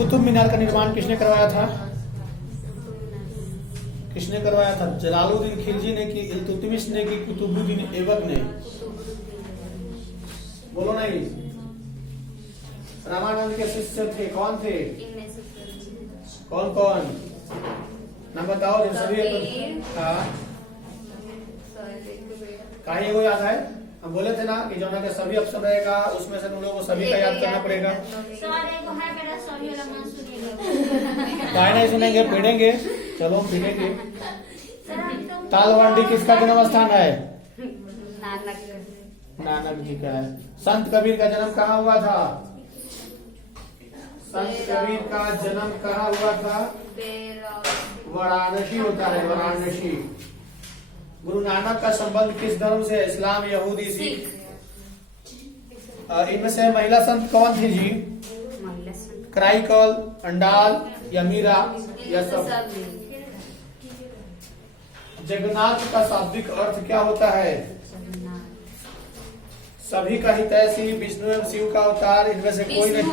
कुतुब मीनार का निर्माण किसने करवाया था? किसने करवाया था? जलालुद्दीन खिलजी ने की, इल्तुतमिश ने की, कुतुबुद्दीन ऐबक ने? बोलो नहीं। रामानंद के शिष्य थे, कौन थे? कौन कौन नाम बताओ जो सभी। हाँ, कहीं वो याद है? हम बोले थे ना कि जो ना के सभी ऑप्शन रहेगा उसमें से तुम लोगों को सभी का याद करना पड़ेगा। गाय नहीं सुनेंगे, पढ़ेंगे। चलो पढ़ेंगे। तालवंडी किसका जन्म स्थान है? नानक जी का है। संत कबीर का जन्म कहाँ हुआ था? संत कबीर का जन्म कहाँ हुआ था? वाराणसी होता है, वाराणसी। गुरु नानक का संबंध किस धर्म से? इस्लाम, यहूदी, सिख। इनमें से महिला संत कौन थी जी? क्राइकल, अंडाल या मीरा या सब? जगन्नाथ का शाब्दिक अर्थ क्या होता है? सभी का हितैषी, विष्णु एवं शिव का अवतार। इनमें से कोई नहीं।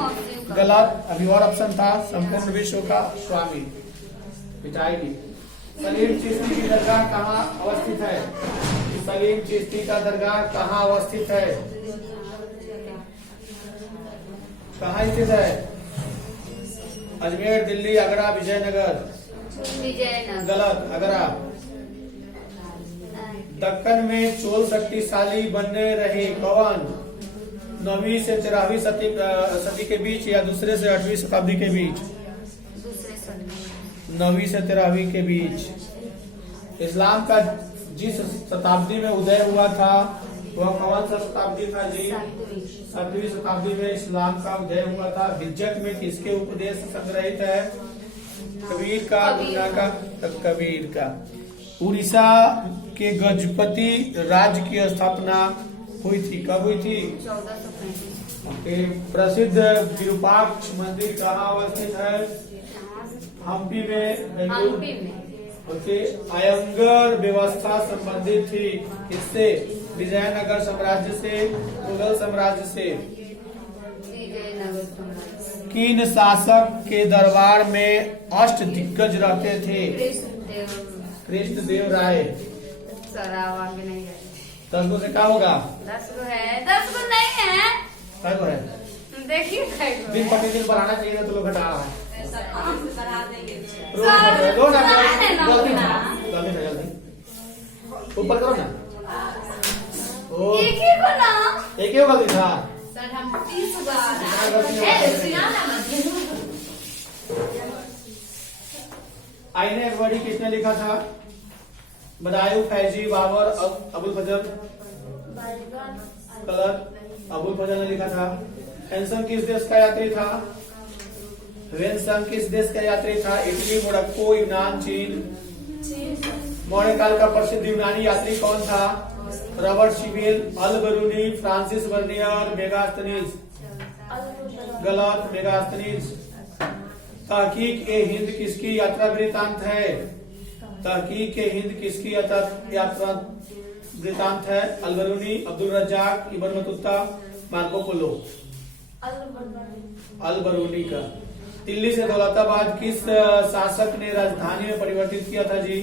गलत। अभी और ऑप्शन था, संपूर्ण विश्व का स्वामी। मिटाएगी। सलीम चिश्ती की दरगाह कहाँ अवस्थित है? सलीम चिश्ती का दरगाह कहाँ अवस्थित है? कहाँ स्थित है? अजमेर, दिल्ली, आगरा, विजयनगर? गलत। आगरा। दक्कन में चोल शक्तिशाली बने रहे कौन? 9वीं से 13वीं सदी के बीच या दूसरे से 8वीं शताब्दी के बीच? 9वीं से 13वीं के बीच। इस्लाम का जिस शताब्दी में उदय हुआ था वह कौन सा शताब्दी था जी? 7वीं शताब्दी में इस्लाम का उदय हुआ था। हिज्जत में किसके उपदेश संग्रहित है? कबीर का, गुरु का, कबीर का। उड़ीसा के गजपति राज्य की स्थापना हुई थी, कब हुई थी? 1435। प्रसिद्ध विरूपाक्ष मंदिर कहाँ अवस्थित है? हम्पी में, ओके। अयंगर व्यवस्था संबंधित थी किससे? विजयनगर साम्राज्य से, मुगल साम्राज्य से? किन शासक के दरबार में अष्ट दिग्गज रहते थे? कृष्ण देव राय। 10 गो से क्या होगा? 10 गो है, 10 गो नहीं है। क्या है? देखिए दिन प्रतिदिन बढ़ाना चाहिए तो लोग घटा रहा है। जल्दी ऊपर करो ना। एक ही को ना, एक ही गलती था। सर हम 30 बार आईने अकबरी किसने लिखा था? बदायूं, फैजी, बाबर, अबुल फजल? गलत। अबुल फजल ने लिखा था। हेंसन किस देश का यात्री था? वेंसन किस देश का यात्री था? इटली, मोरक्को, यूनान, चीन? मौर्य काल का प्रसिद्ध यूनानी यात्री कौन था? रॉबर्ट शिबिल, अल बरूनी, फ्रांसिस बर्नियर, मेगास्थनीज? गलत। मेगास्थनीज। तहकीक ए हिंद किसकी यात्रा वृतांत है? तहकीक ए हिंद किसकी यात्रा वृतांत है? Al Biruni, Abdul Razzaq, Ibn Battuta, Marco Polo? Al Biruni का। दिल्ली से दौलताबाद किस शासक ने राजधानी में परिवर्तित किया था जी?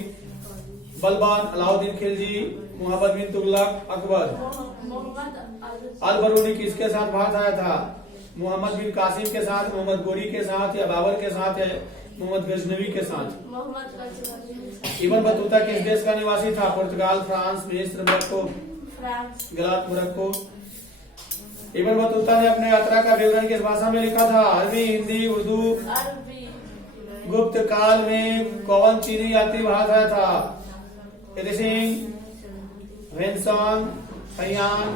बलबन, अलाउद्दीन खिलजी, मोहम्मद बिन तुगलक, अकबर? अल बरूनी किसके साथ भारत आया था? मोहम्मद बिन कासिम के साथ, मोहम्मद गोरी के साथ या बाबर के साथ या मोहम्मद गजनवी के साथ? इब्न बतूता किस देश का निवासी था? पुर्तगाल, फ्रांस, मिस्र, मोरक्को? गलत। मोरक्को। इब्न बतूता ने अपने यात्रा का विवरण किस भाषा में लिखा था? अरबी, हिंदी, उर्दू? गुप्त काल में कौन चीनी यात्री भारत आया था? एडिसिंग, वेंसन, फैयान?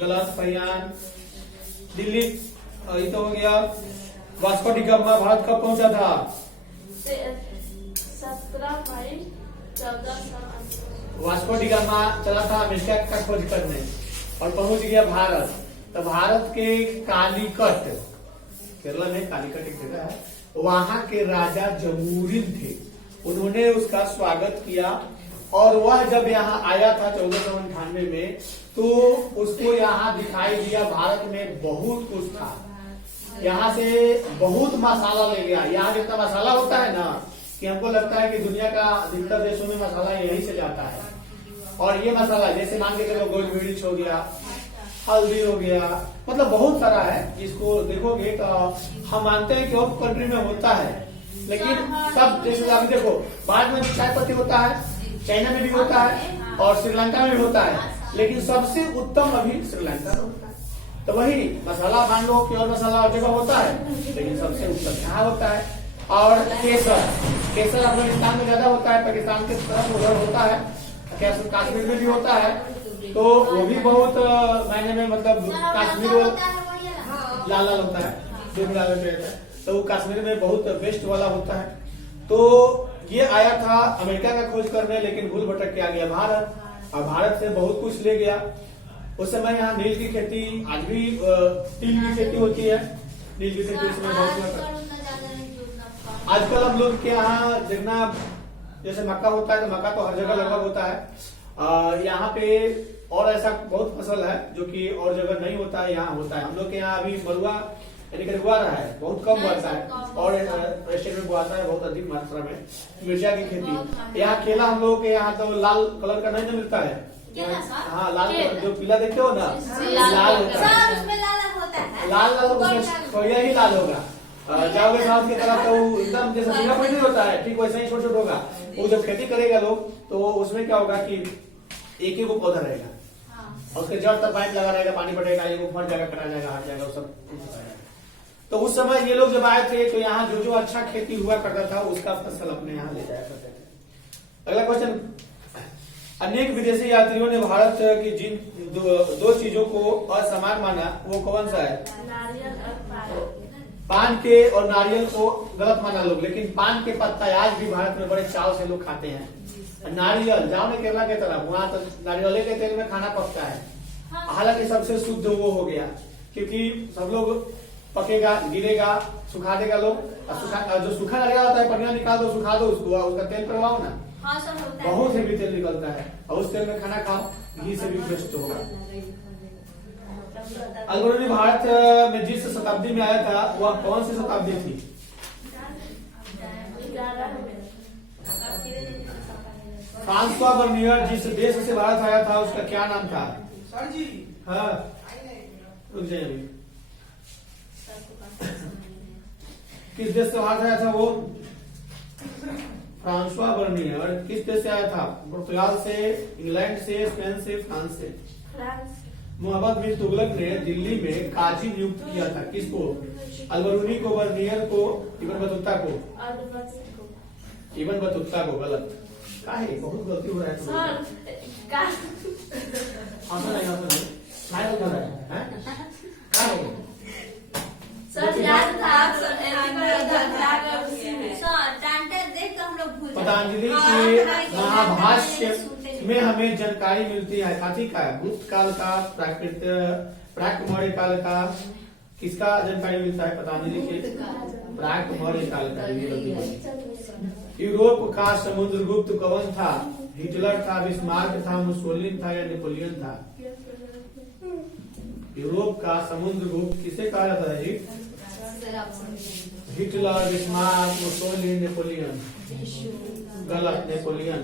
गलत। फैयान। दिल्ली ये तो हो गया। वास्को डी गामा भारत कब पहुंचा था? 17 मई 1400। वास्को डी गामा चला था अमेरिका का खोज करने और पहुंच गया भारत। तो भारत के कालीकट, केरला में कालीकट एक जगह है, वहां के राजा जमूरिन थे। उन्होंने उसका स्वागत किया और वह जब यहाँ आया था 1498 में तो उसको यहाँ दिखाई दिया भारत में बहुत कुछ था। यहाँ से बहुत मसाला ले गया। यहाँ जितना मसाला होता है ना कि हमको लगता है कि दुनिया का अधिकतर देशों में मसाला यहीं से जाता है। और ये मसाला जैसे मान के चलो गोल मिर्च हो गया, हल्दी हो गया, मतलब बहुत सारा है। इसको देखोगे तो हम मानते हैं कि और कंट्री में होता है, लेकिन सब जैसे अभी देखो भारत में चाय पत्ती होता है, चाइना में भी होता है और श्रीलंका में भी होता है, लेकिन सबसे उत्तम अभी श्रीलंका में होता है। तो वही मसाला मान लो कि और मसाला और जगह होता है, लेकिन सबसे उत्तम यहाँ होता है। और केसर, केसर अफगानिस्तान में ज्यादा होता है, पाकिस्तान के तरफ उधर होता है, कश्मीर में भी होता है। तो वो भी बहुत मायने में मतलब कश्मीर लाल लाल होता है, जो भी लाल रहता है, तो वो कश्मीर में बहुत बेस्ट वाला होता है। तो ये आया था अमेरिका का खोज करने, लेकिन भूल भटक के आ गया भारत, और भारत से बहुत कुछ ले गया। उस समय यहाँ नील की खेती, आज भी तिल की खेती होती है, नील की खेती उसमें बहुत। आजकल हम लोग के यहाँ देखना जैसे मक्का होता है, तो मक्का तो हर जगह लगभग होता है। यहाँ पे और ऐसा बहुत फसल है जो कि और जगह नहीं होता है, यहाँ होता है। हम लोग के यहाँ अभी मरुआ यानी कि उगा रहा है, बहुत कम बढ़ता है, और स्टेट में बुआता है बहुत अधिक मात्रा में मिर्चा की खेती। यहाँ केला हम लोग के यहाँ तो लाल कलर का नहीं मिलता है, हाँ लाल जो पीला देखते हो ना, लाल होता है, लाल उसमें खोया ही लाल होगा। जाओगे साउथ की तरफ तो एकदम जैसे सिंगापुर नहीं होता है, ठीक वैसा ही छोटा छोटा होगा। वो जब खेती करेगा लोग तो उसमें क्या होगा कि एक ही को पौधा रहेगा और उसके जड़ तक पाइप लगा रहेगा, पानी पड़ेगा, ये फट जाएगा, कटा जाएगा, हट जाएगा, वो सब। तो उस समय ये लोग जब आए थे तो यहाँ जो जो अच्छा खेती हुआ करता था उसका फसल अपने यहाँ ले जाया करते थे। अगला क्वेश्चन, अनेक विदेशी यात्रियों ने भारत की जिन दो चीजों को असमान माना, वो कौन सा है? पान के और नारियल को गलत माना लोग, लेकिन पान के पत्ता आज भी भारत में बड़े चाव से लोग खाते हैं। नारियल जाओ ना केरला के तरफ, वहाँ तो नारियल के तेल में खाना पकता है। हालांकि सबसे शुद्ध वो हो गया, क्योंकि सब लोग पकेगा, गिरेगा, सुखा देगा लोग, जो सूखा नारियल आता है पनिया निकाल दो, सुखा दो उसको, उसका तेल करवाओ ना, बहुत हेवी तेल निकलता है, और उस तेल में खाना खाओ, घी से भी बेस्ट होगा। अल-बरूनी भारत में जिस शताब्दी में आया था वह कौन सी शताब्दी थी? फ्रांसवा बर्नियर जिस देश से भारत आया था उसका क्या नाम था? सर जी हाँ रुक जाइए अभी। किस देश से भारत आया था वो? फ्रांसवा बर्नियर किस देश से आया था? पुर्तगाल से, इंग्लैंड से, स्पेन से, फ्रांस से? मोहम्मद बिन तुगलक ने दिल्ली में काजी नियुक्त किया था, किसको? अल-बरूनी को, बर्नियर को, इब्न बतूता को? इब्न बतूता को। गलत काहे? बहुत गलती हो रहा है पतंजलि के महाभाष्य में हमें जानकारी मिलती है काफी का, गुप्त काल का, प्राक मौर्य काल का, किसका जानकारी मिलता है? पतंजलि के प्राक मौर्य काल का। यूरोप का समुद्रगुप्त कौन था? हिटलर था, बिस्मार्क था, मुसोलिनी था या नेपोलियन था? यूरोप का समुद्रगुप्त किसे कहा जाता है जी? Hitler, Bismarck, Mussolini, Napoleon? गलत, नेपोलियन।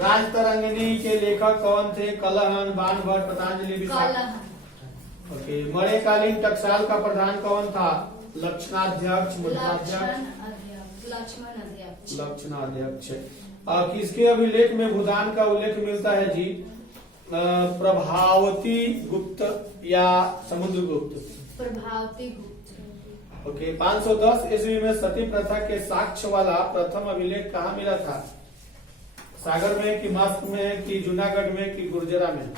राजतरंगिणी के लेखक कौन थे? कलहन, बाणभट्ट, पतंजलि, विशाख। ओके। मध्यकालीन टकसाल का प्रधान कौन था? लक्षणाध्यक्ष, मुद्राध्यक्ष, लक्षणाध्यक्ष। किसके अभिलेख में भूदान का उल्लेख मिलता है जी? प्रभावती गुप्त या समुद्रगुप्त? प्रभावती गुप्त। ओके। 510 ईस्वी में सती प्रथा के साक्ष्य वाला प्रथम अभिलेख कहाँ मिला था? सागर में कि मस्क में कि जूनागढ़ में कि गुर्जरा में?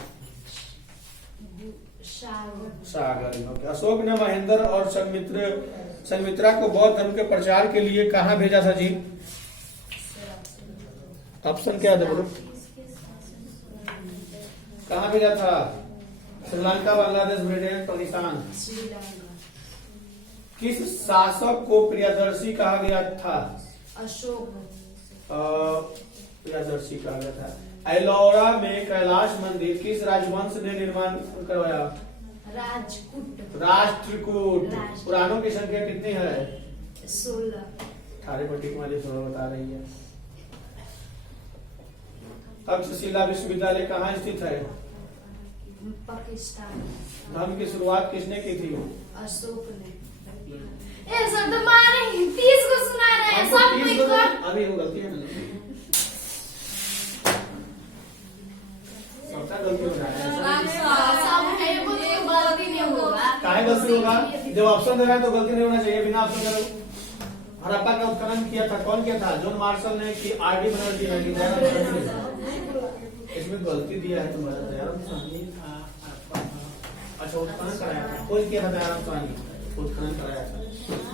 सागर में। ओके। अशोक ने महेंद्र और संमित्रा को बौद्ध धर्म के प्रचार के लिए कहाँ भेजा था जी? ऑप्शन क्या है? कहाँ भेजा था? श्रीलंका, बांग्लादेश, ब्रिटेन, पाकिस्तान? किस शासक को प्रियदर्शी कहा गया था? अशोक। प्रियदर्शी कहा गया था। एलोरा में कैलाश मंदिर किस राजवंश ने निर्माण करवाया? राजकूट। राष्ट्रकूट। पुराणों की संख्या कितनी है? 16। 18 पर टिक वाली 16 बता रही है। तक्षशिला विश्वविद्यालय कहाँ स्थित है? पाकिस्तान। धर्म की शुरुआत किसने की थी? अशोक ने। ये सब तो मारेंगे, 30 को सुना रहे हैं हमको सब 30 को। को अभी वो गलती है ना, सबका गलती हो रहा है। सब है वो तो गलती नहीं होगा। काहे गलती होगा? जब ऑप्शन दे रहा है तो गलती नहीं होना चाहिए। बिना ऑप्शन दे हड़प्पा का उत्खनन किया था, कौन किया था? जॉन मार्शल ने कि आरडी बनर्जी ने की? इसमें गलती दिया है तुम्हारा दयाराम साहनी था, हड़प्पा था। अच्छा, उत्खनन कराया था, कोई किया था? दयाराम साहनी उत्खनन कराया था।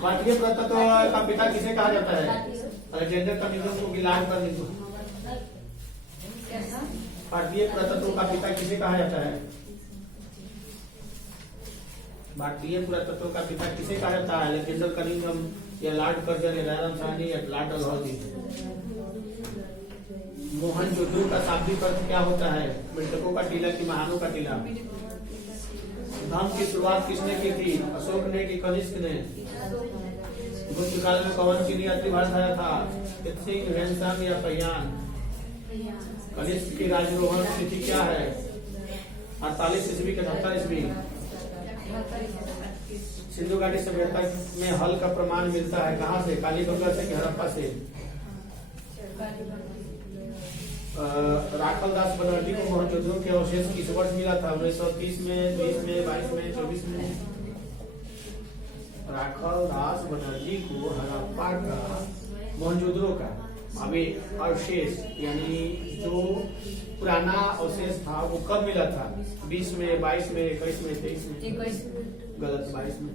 भारतीय पुरातत्व का पिता किसे कहा जाता है? अलेक्जेंडर कनिंघम को गिलाड कर लीजिए। भारतीय पुरातत्व का पिता किसे कहा जाता है? भारतीय पुरातत्व का पिता किसे कहा जाता है? अलेक्जेंडर कनिंघम या लॉर्ड कर्जन या दयाराम साहनी या लॉर्ड डलहौजी? मोहनजोदड़ो का शाब्दिक अर्थ क्या होता है? मृतकों का टीला कि महानों का टीला? धर्म की शुरुआत किसने की थी? अशोक ने कि कनिष्क ने? गुप्त काल में कौन चीनी यात्री भारत आया था? सिंह, हेनसम या पयान? कनिष्क की राजरोहण तिथि क्या है? 48 ईस्वी के 70 ईस्वी? सिंधु घाटी सभ्यता में हल का प्रमाण मिलता है कहाँ से? कालीबंगा से कि हड़प्पा से? राखल दास बनर्जी को मोहनजोदड़ो के अवशेष किस वर्ष मिला था? 1930 में, 20 में, 22 में, 24 में? राखल दास बनर्जी को हड़प्पा का, मोहनजोदड़ो का अभी अवशेष यानी जो पुराना अवशेष था वो कब मिला था? 20 में, 22 में, 21 में, 23 में? गलत, 22 में।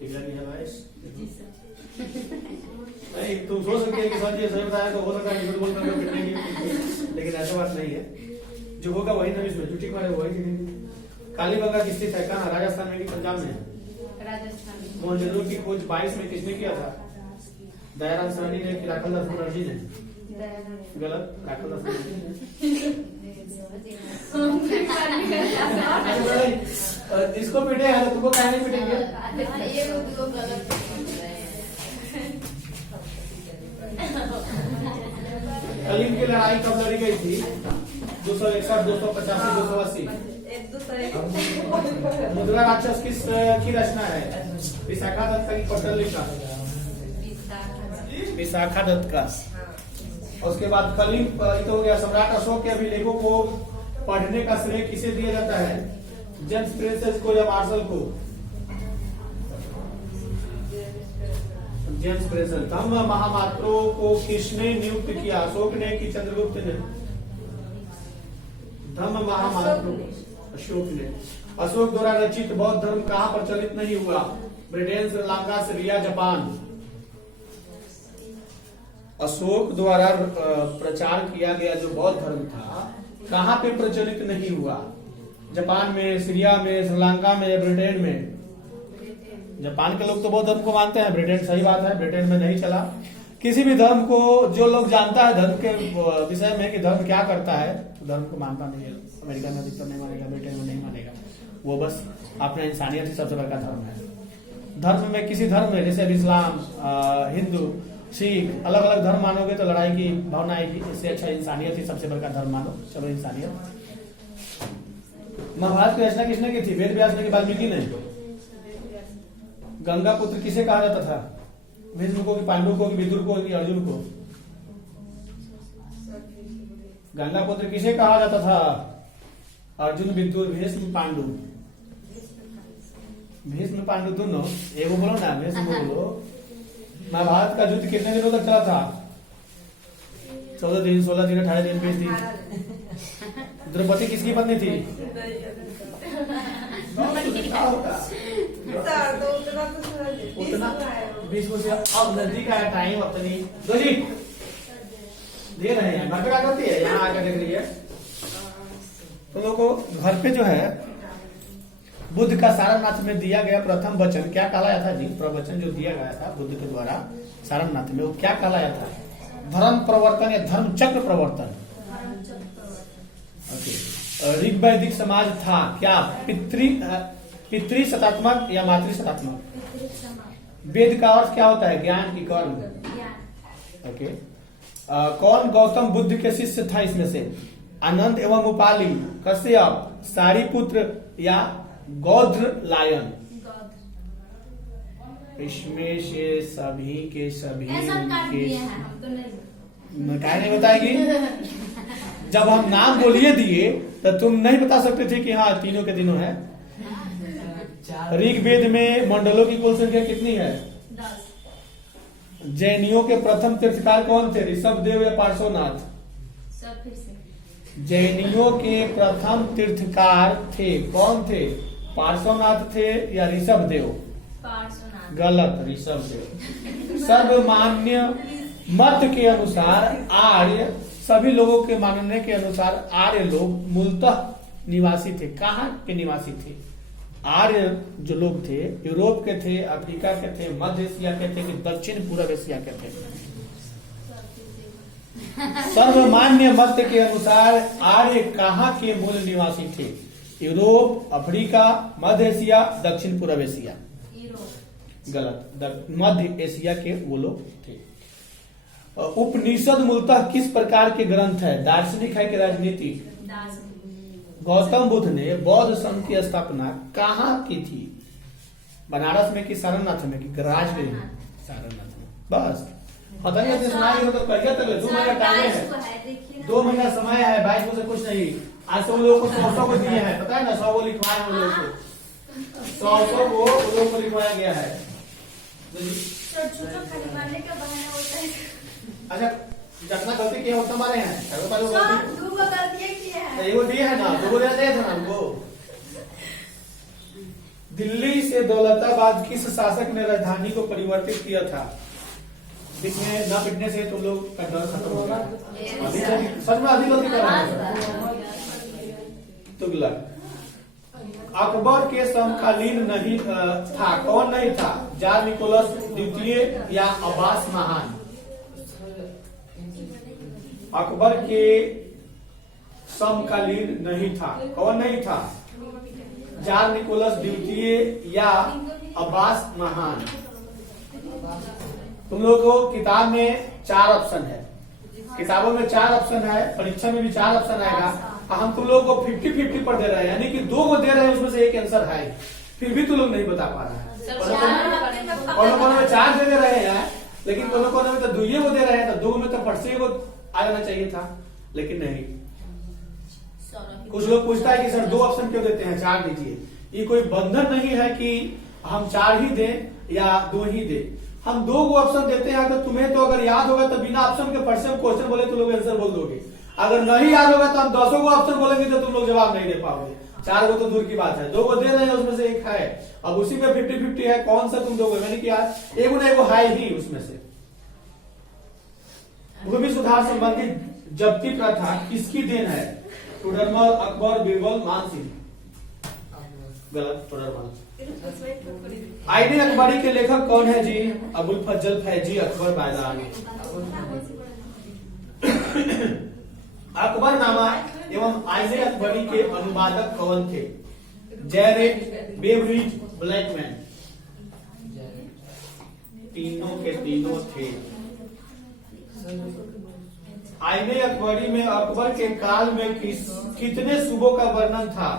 ठीक लगी है 22? नहीं, तुम सोच सकते हैं कि सर जी सही बताया तो हो सकता है झूठ बोल कर पिटेंगे, लेकिन ऐसा बात नहीं है। जो होगा वही नवीस में, जो ठीक मारे वही जीतेंगे। कालीबंगा की स्थित है कहाँ? राजस्थान में कि पंजाब में? राजस्थान। मोहनजोदड़ो की खोज 22 में किसने किया था? दयाराम साहनी ने कि राखल दास बनर्जी ने? गलत, राखल दास बनर्जी ने। इसको पीटे है तो तुमको क्या नहीं पीटेंगे? ये तो गलत कलिंग की लड़ाई कब लड़ी गई थी? 261, 285, 280? मुद्रा राक्षस किस की रचना है? विशाखा दत्त की पटलिका? विशाखा दत्त का। उसके बाद कलिंग तो हो गया। सम्राट अशोक के अभिलेखों को पढ़ने का श्रेय किसे दिया जाता है? जेम्स प्रिंसेस को या मार्शल को? James princess. धम्म महामात्रों को किसने नियुक्त किया? अशोक ने कि चंद्रगुप्त ने? धम्म महामात्रों अशोक ने। अशोक द्वारा रचित बौद्ध धर्म कहाँ प्रचलित नहीं हुआ? Britain, Sri Lanka, Syria, Japan? Ashok द्वारा प्रचार किया गया जो बौद्ध धर्म था कहाँ पे प्रचलित नहीं हुआ? जापान में, सीरिया में, श्रीलंका में, ब्रिटेन में? जापान के लोग तो बौद्ध धर्म को मानते हैं, ब्रिटेन सही बात है, ब्रिटेन में नहीं चला। किसी भी धर्म को जो लोग जानता है धर्म के विषय में कि धर्म क्या करता है तो धर्म को मानता नहीं है। अमेरिका में अधिकतर नहीं मानेगा, ब्रिटेन में नहीं मानेगा, वो बस अपना इंसानियत ही सबसे बड़ा धर्म है। धर्म में किसी धर्म में जैसे इस्लाम, हिंदू, सिख, अलग अलग धर्म मानोगे तो लड़ाई की भावना आएगी। इससे अच्छा इंसानियत ही सबसे बड़ा धर्म मानो। चलो इंसानियत। महाभारत की रचना किसने की थी? वेद व्यास ने कि वाल्मीकि ने? गंगा पुत्र किसे कहा जाता था? भीष्म को कि पांडु को कि विदुर को कि अर्जुन को? गंगा पुत्र किसे कहा जाता था? अर्जुन, विदुर, भीष्म, पांडु? भीष्म पांडु दोनों एगो बोलो ना, भीष्म बोलो। महाभारत का युद्ध कितने दिनों तक चला था? 14 दिन, 16 दिन, 18 दिन, 20 दिन। द्रौपदी किसकी पत्नी थी? उतना 20 से अब नजदीक आया टाइम अपनी दो जी दे रहे हैं। घर पे क्या करती है? यहाँ आकर देख रही है। तो लोगों को घर पे जो है बुद्ध का सारनाथ में दिया गया प्रथम वचन क्या कहलाया था जी? प्रवचन जो दिया गया था बुद्ध के द्वारा सारनाथ में वो क्या कहलाया था? धर्म प्रवर्तन या धर्म चक्र प्रवर्तन? ओके। ऋग वैदिक समाज था क्या? पितृ सतात्मक या मातृ सतात्मक? वेद का अर्थ क्या होता है? ज्ञान की कर्म। ओके। कौन गौतम बुद्ध के शिष्य था इसमें से? आनंद एवं उपाली, कश्यप, सारिपुत्र या गौध्र लायन? इसमें से सभी के सभी क्या नहीं बताएगी? जब हम नाम बोलिए दिए तो तुम नहीं बता सकते थे कि हाँ तीनों के तीनों है। ऋग्वेद में मंडलों की कुल संख्या कितनी है? 10। जैनियों के प्रथम तीर्थकार कौन थे? ऋषभदेव या पार्श्वनाथ? जैनियों के प्रथम तीर्थकार थे कौन थे? पार्श्वनाथ थे या ऋषभदेव? गलत, ऋषभदेव। सर्वमान्य मत के अनुसार आर्य, सभी लोगों के मानने के अनुसार आर्य लोग मूलतः निवासी थे। कहाँ के निवासी थे? आर्य जो लोग थे यूरोप के थे, अफ्रीका के थे, मध्य एशिया के थे कि दक्षिण पूर्व एशिया के थे? सर्वमान्य मत के अनुसार आर्य कहाँ के मूल निवासी थे? यूरोप, अफ्रीका, मध्य एशिया, दक्षिण पूर्व एशिया? गलत, मध्य एशिया के वो लोग थे। उपनिषद मूलतः किस प्रकार के ग्रंथ है? दार्शनिक है कि राजनीतिक? गौतम बुद्ध ने बौद्ध संघ की स्थापना कहाँ की थी? बनारस में कि सारनाथ में कि राजगीर में? सारनाथ में। बस पता नहीं सुनाई हो तो कहिए तो 2 महीना टाइम है, 2 महीना समय है। 22 से कुछ नहीं। आज तो लोगों को 100 को दिए हैं, पता है ना, 100 को लिखवाए हैं लोगों को, 100 को लोगों को लिखवाया गया है। अच्छा, जितना गलती किया उतना मारे हैं। वो दिए है ना, 2 दिए थे ना हमको। दिल्ली से दौलताबाद किस शासक ने राजधानी को परिवर्तित किया था? इसमें न पिटने से तुम लोग का डर खत्म होगा। सच में अधिक गलती कर रहे हैं। तुगलक। अकबर के समकालीन नहीं था कौन नहीं था? जार निकोलस द्वितीय या अब्बास महान? अकबर के समकालीन नहीं था कौन नहीं था? जार निकोलस द्वितीय या अब्बास महान? तुम लोग को किताब में 4 ऑप्शन है, किताबों में 4 ऑप्शन है, परीक्षा में भी 4 ऑप्शन आएगा। हम तुम लोगों को 50-50 पर दे रहे हैं, यानी कि 2 को दे रहे हैं, उसमें से एक आंसर है, फिर भी तुम लोग नहीं बता पा रहे हैं। कोनो में 4 दे रहे हैं, लेकिन कोनो में तो 2 को दे रहे हैं, तो 2 में तो फट से को आ जाना चाहिए था, लेकिन नहीं। कुछ लोग पूछता है कि सर 2 ऑप्शन क्यों देते हैं, 4 दीजिए। ये कोई बंधन नहीं है कि हम 4 ही दें या 2 ही दें। हम 2 को ऑप्शन देते हैं। अगर तुम्हें तो अगर याद होगा तो बिना ऑप्शन के फट से क्वेश्चन बोले तो लोग आंसर बोल दोगे। अगर नहीं याद होगा तो हम 10 को ऑप्शन बोलेंगे तो तुम लोग जवाब नहीं दे पाओगे। 4 को तो दूर की बात है, 2 को दे रहे हैं, उसमें से एक है। अब उसी में 50-50 है, कौन सा तुम दोगे? मैंने किया एक ना एगो है ही उसमें से। भूमि सुधार संबंधी जब्ती प्रथा किसकी देन है? टोडरमल, अकबर, बीरबल, मानसिंह? गलत, टोडरमल। आईने अकबरी के लेखक कौन है जी? अबुल फजल फैजी अकबर बायदानी। अकबरनामा एवं आईने अकबरी के अनुवादक कौन थे? Jared, Beveridge, Blackman? तीनों के तीनों थे। आईने अकबरी में अकबर के काल में कितने सूबों का वर्णन था?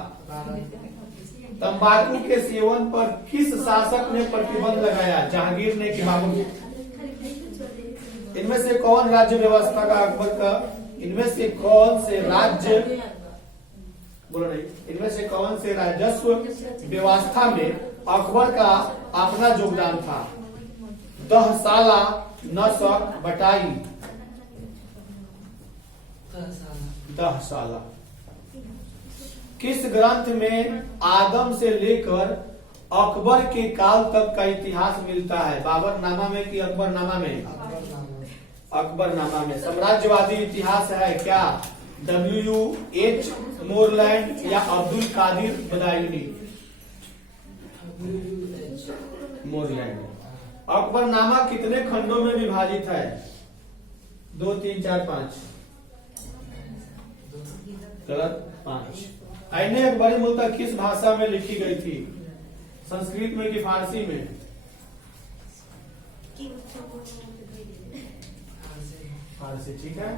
तंबाकू के सेवन पर किस शासक ने प्रतिबंध लगाया? जहांगीर ने कि बाबर? इनमें से कौन राज्य व्यवस्था का अकबर का, इनमें से कौन से राज्य, बोलो नहीं, इनमें से कौन से राजस्व व्यवस्था में अकबर का अपना योगदान था? दहसाला, नसक, बटाई? दहसाला। किस ग्रंथ में आदम से लेकर अकबर के काल तक का इतिहास मिलता है? बाबरनामा में कि अकबरनामा में? अकबरनामा में। साम्राज्यवादी इतिहास है क्या? W.H. मोरलैंड या अब्दुल कादिर बदायूनी? मोरलैंड। अकबरनामा कितने खंडों में विभाजित है? 2, 3, 4, 5? गलत। 5। आईने अकबरी मूलतः किस भाषा में लिखी गई थी? संस्कृत में कि फारसी में? फारसी, ठीक है।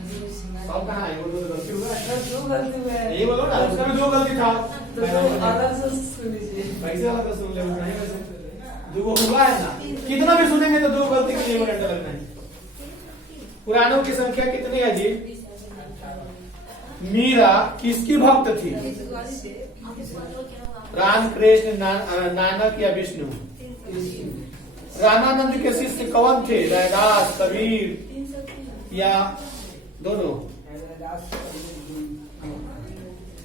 सब कहाँ है? वो गलती हुआ है, जो गलती हुआ है यही बोलो ना, उसका भी जो गलती था तो अलग से सुन लीजिए। पैसे अलग से सुन ले, नहीं वैसे जो वो हुआ है ना, कितना भी सुनेंगे तो दो गलती के लिए वो डंडा लगना है। पुराणों की संख्या कितनी है जी? मीरा किसकी भक्त थी? राम, कृष्ण, नानक या विष्णु? रामानंद के शिष्य कौन थे? रैदास, कबीर या दोनों?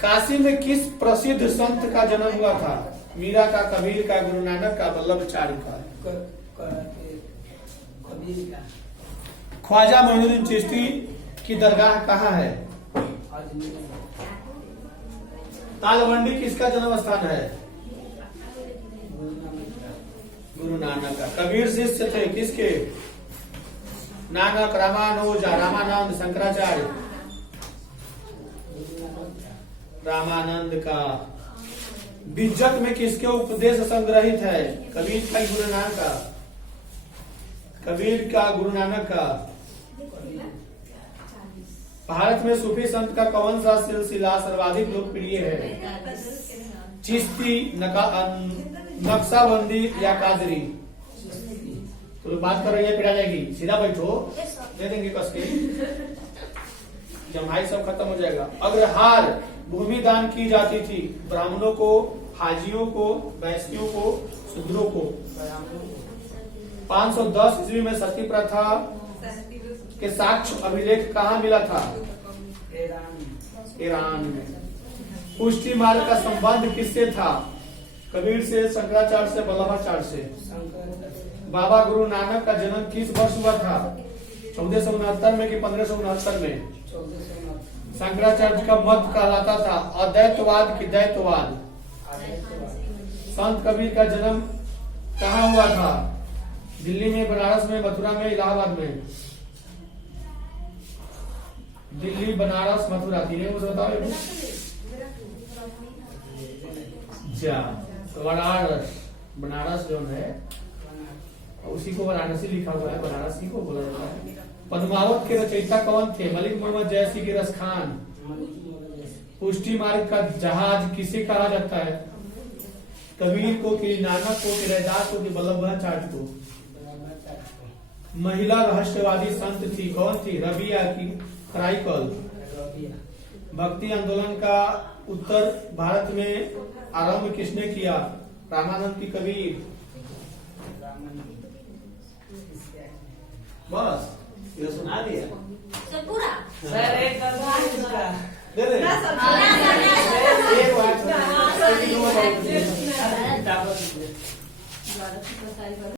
काशी में किस प्रसिद्ध संत का जन्म हुआ था? मीरा का, कबीर का, गुरु नानक का, वल्लभाचार्य का? कबीर का। ख्वाजा मोइनुद्दीन चिश्ती की दरगाह कहाँ है? तालवंडी किसका जन्म स्थान है? गुरु नानक का। कबीर शिष्य थे किसके? नानक, रामानुजा, रामानंद, शंकराचार्य? रामानंद का। बिज्जत में किसके उपदेश संग्रहित है? कबीर का, गुरु नानक का? कबीर का, गुरु नानक का? भारत में सूफी संत का कौन सा सिलसिला सर्वाधिक लोकप्रिय है? चिश्ती, नक्शबंदी या कादरी? तो बात कर रही है, पिटा जाएगी। सीधा बैठो, दे देंगे कस के, जमाई सब खत्म हो जाएगा। अग्रहार भूमि दान की जाती थी ब्राह्मणों को, हाजियों को, वैश्यों को, शूद्रों को। 510 ईस्वी में सती प्रथा के साक्ष्य अभिलेख कहाँ मिला था? ईरान में। पुष्टि मार्ग का संबंध किससे था? कबीर से, शंकराचार्य से, वल्लभाचार्य से? बाबा गुरु नानक का जन्म किस वर्ष हुआ था? 1469 में कि 1569 में? शंकराचार्य का मत कहलाता था अद्वैतवाद की द्वैतवाद? संत कबीर का जन्म कहाँ हुआ था? दिल्ली में, बनारस में, मथुरा में, इलाहाबाद में? दिल्ली, बनारस, मथुरा, तीनों मुझे बताओ। बनारस, बनारस जो है उसी को वाराणसी लिखा हुआ है, बनारसी को बोला जाता है। पद्मावत के रचयिता कौन थे? मलिक मोहम्मद जयसी की रस खान? पुष्टि मार्ग का जहाज किसे कहा जाता है? कबीर को कि नानक को कि रैदास को कि वल्लभाचार्य को? महिला रहस्यवादी संत थी कौन थी? रबिया की खराइकल? भक्ति आंदोलन का उत्तर भारत में आरंभ किसने किया? रामानंद की, कबीर? बस ये सुना दिया पूरा सर एक दे दे। एक बार